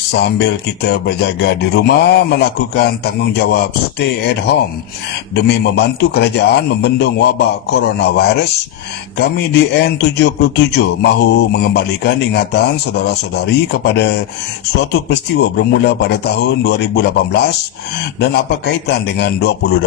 Sambil kita berjaga di rumah melakukan tanggungjawab stay at home demi membantu kerajaan membendung wabak coronavirus, kami di N77 mahu mengembalikan ingatan saudara-saudari kepada suatu peristiwa bermula pada tahun 2018 dan apa kaitan dengan 2020.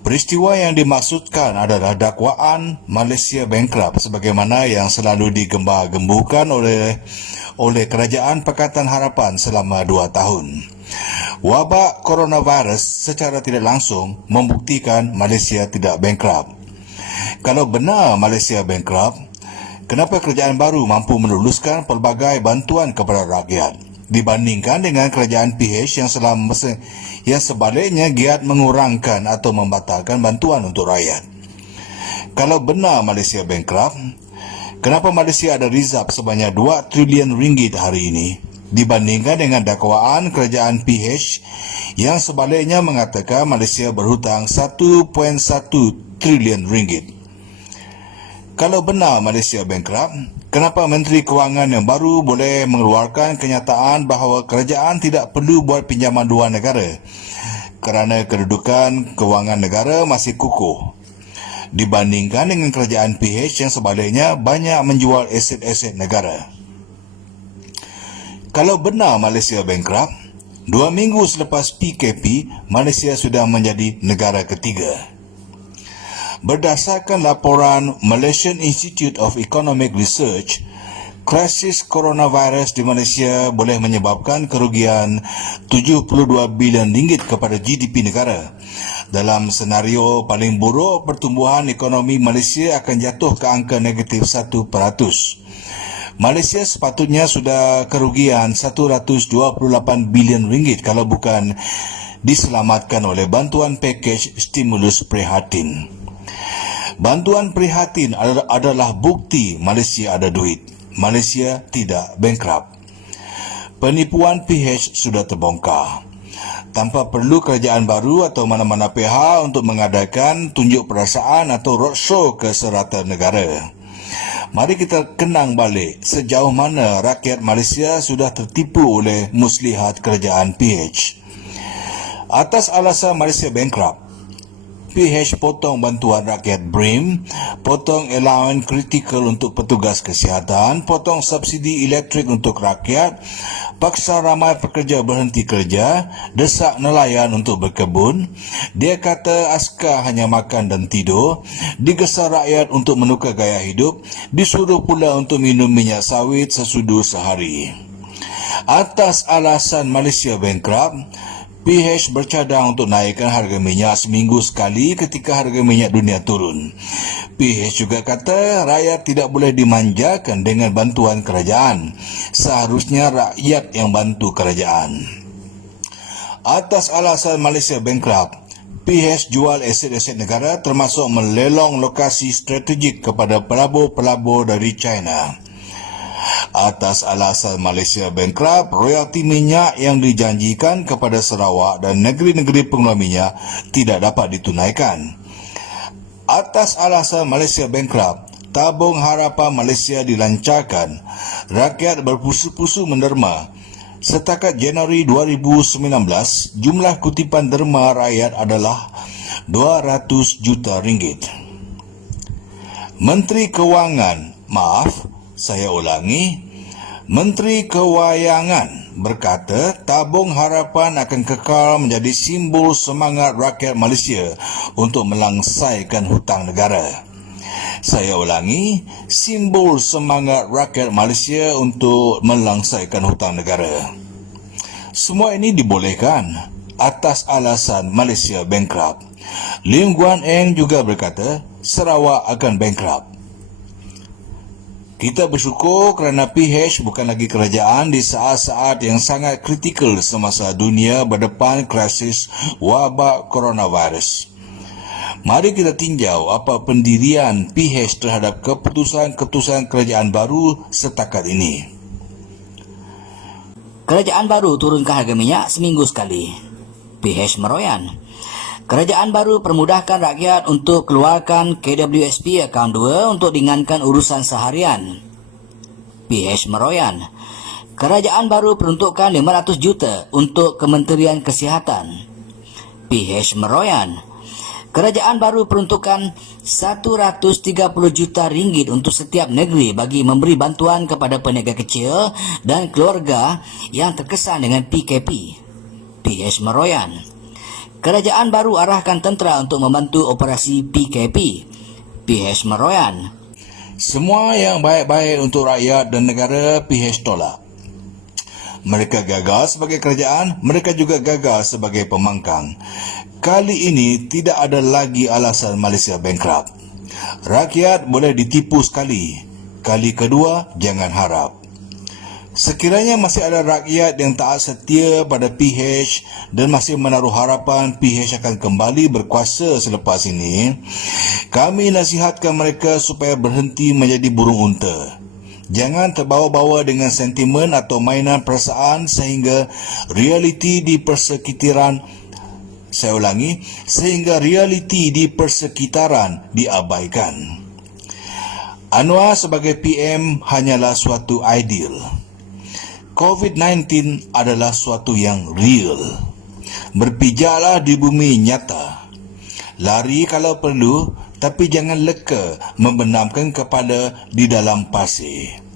Peristiwa yang dimaksudkan adalah dakwaan Malaysia Bankrupt sebagaimana yang selalu digembar-gemburkan oleh Kerajaan Pakatan Harapan selama 2 tahun. Wabak coronavirus secara tidak langsung membuktikan Malaysia tidak bankrupt. Kalau benar Malaysia bankrupt, kenapa kerajaan baru mampu meluluskan pelbagai bantuan kepada rakyat dibandingkan dengan kerajaan PH yang sebaliknya giat mengurangkan atau membatalkan bantuan untuk rakyat? Kalau benar Malaysia bankrupt, kenapa Malaysia ada rizab sebanyak 2 trilion ringgit hari ini dibandingkan dengan dakwaan kerajaan PH yang sebaliknya mengatakan Malaysia berhutang 1.1 trilion ringgit? Kalau benar Malaysia bankrupt, kenapa Menteri Kewangan yang baru boleh mengeluarkan kenyataan bahawa kerajaan tidak perlu buat pinjaman luar negara kerana kedudukan kewangan negara masih kukuh dibandingkan dengan kerajaan PH yang sebaliknya banyak menjual aset-aset negara? Kalau benar Malaysia bankrupt, 2 minggu selepas PKP, Malaysia sudah menjadi negara ketiga. Berdasarkan laporan Malaysian Institute of Economic Research, krisis coronavirus di Malaysia boleh menyebabkan kerugian 72 bilion ringgit kepada GDP negara. Dalam senario paling buruk, pertumbuhan ekonomi Malaysia akan jatuh ke angka negatif 1%. Malaysia sepatutnya sudah kerugian 128 bilion ringgit kalau bukan diselamatkan oleh bantuan pakej stimulus prihatin. Bantuan prihatin adalah bukti Malaysia ada duit. Malaysia tidak bankrupt. Penipuan PH sudah terbongkar. Tanpa perlu kerajaan baru atau mana-mana pihak untuk mengadakan tunjuk perasaan atau roadshow ke serata negara. Mari kita kenang balik sejauh mana rakyat Malaysia sudah tertipu oleh muslihat kerajaan PH. Atas alasan Malaysia bankrupt, PH potong bantuan rakyat BRIM, potong allowance kritikal untuk petugas kesihatan, potong subsidi elektrik untuk rakyat, paksa ramai pekerja berhenti kerja, desak nelayan untuk berkebun. Dia kata askar hanya makan dan tidur, digesa rakyat untuk menukar gaya hidup, disuruh pula untuk minum minyak sawit sesudu sehari. Atas alasan Malaysia bankrupt, PH bercadang untuk naikkan harga minyak seminggu sekali ketika harga minyak dunia turun. PH juga kata rakyat tidak boleh dimanjakan dengan bantuan kerajaan. Seharusnya rakyat yang bantu kerajaan. Atas alasan Malaysia bankrupt, PH jual aset-aset negara termasuk melelong lokasi strategik kepada pelabur-pelabur dari China. Atas alasan Malaysia bankrupt, royalti minyak yang dijanjikan kepada Sarawak dan negeri-negeri pengeluar minyak tidak dapat ditunaikan. Atas alasan Malaysia bankrupt, tabung harapan Malaysia dilancarkan. Rakyat berpusu-pusu menderma. Setakat Januari 2019, jumlah kutipan derma rakyat adalah 200 juta ringgit. Menteri Kewangan berkata tabung harapan akan kekal menjadi simbol semangat rakyat Malaysia untuk melangsaikan hutang negara. Saya ulangi, simbol semangat rakyat Malaysia untuk melangsaikan hutang negara. Semua ini dibolehkan atas alasan Malaysia bankrupt. Lim Guan Eng juga berkata Sarawak akan bankrupt. Kita bersyukur kerana PH bukan lagi kerajaan di saat-saat yang sangat kritikal semasa dunia berdepan krisis wabak coronavirus. Mari kita tinjau apa pendirian PH terhadap keputusan-keputusan kerajaan baru setakat ini. Kerajaan baru turunkan harga minyak seminggu sekali. PH meroyan. Kerajaan baru permudahkan rakyat untuk keluarkan KWSP akaun 2 untuk ringankan urusan seharian. PH meroyan. Kerajaan baru peruntukkan 500 juta untuk Kementerian Kesihatan. PH meroyan. Kerajaan baru peruntukkan 130 juta ringgit untuk setiap negeri bagi memberi bantuan kepada peniaga kecil dan keluarga yang terkesan dengan PKP. PH meroyan. Kerajaan baru arahkan tentera untuk membantu operasi PKP. PH meroyan. Semua yang baik-baik untuk rakyat dan negara PH tolak. Mereka gagal sebagai kerajaan, mereka juga gagal sebagai pembangkang. Kali ini tidak ada lagi alasan Malaysia bankrupt. Rakyat boleh ditipu sekali. Kali kedua, jangan harap. Sekiranya masih ada rakyat yang taat setia pada PH dan masih menaruh harapan PH akan kembali berkuasa selepas ini, kami nasihatkan mereka supaya berhenti menjadi burung unta. Jangan terbawa-bawa dengan sentimen atau mainan perasaan sehingga realiti di persekitaran sehingga realiti di persekitaran diabaikan. Anwar sebagai PM hanyalah suatu ideal. COVID-19 adalah suatu yang real. Berpijaklah di bumi nyata. Lari kalau perlu, tapi jangan leka membenamkan kepala di dalam pasir.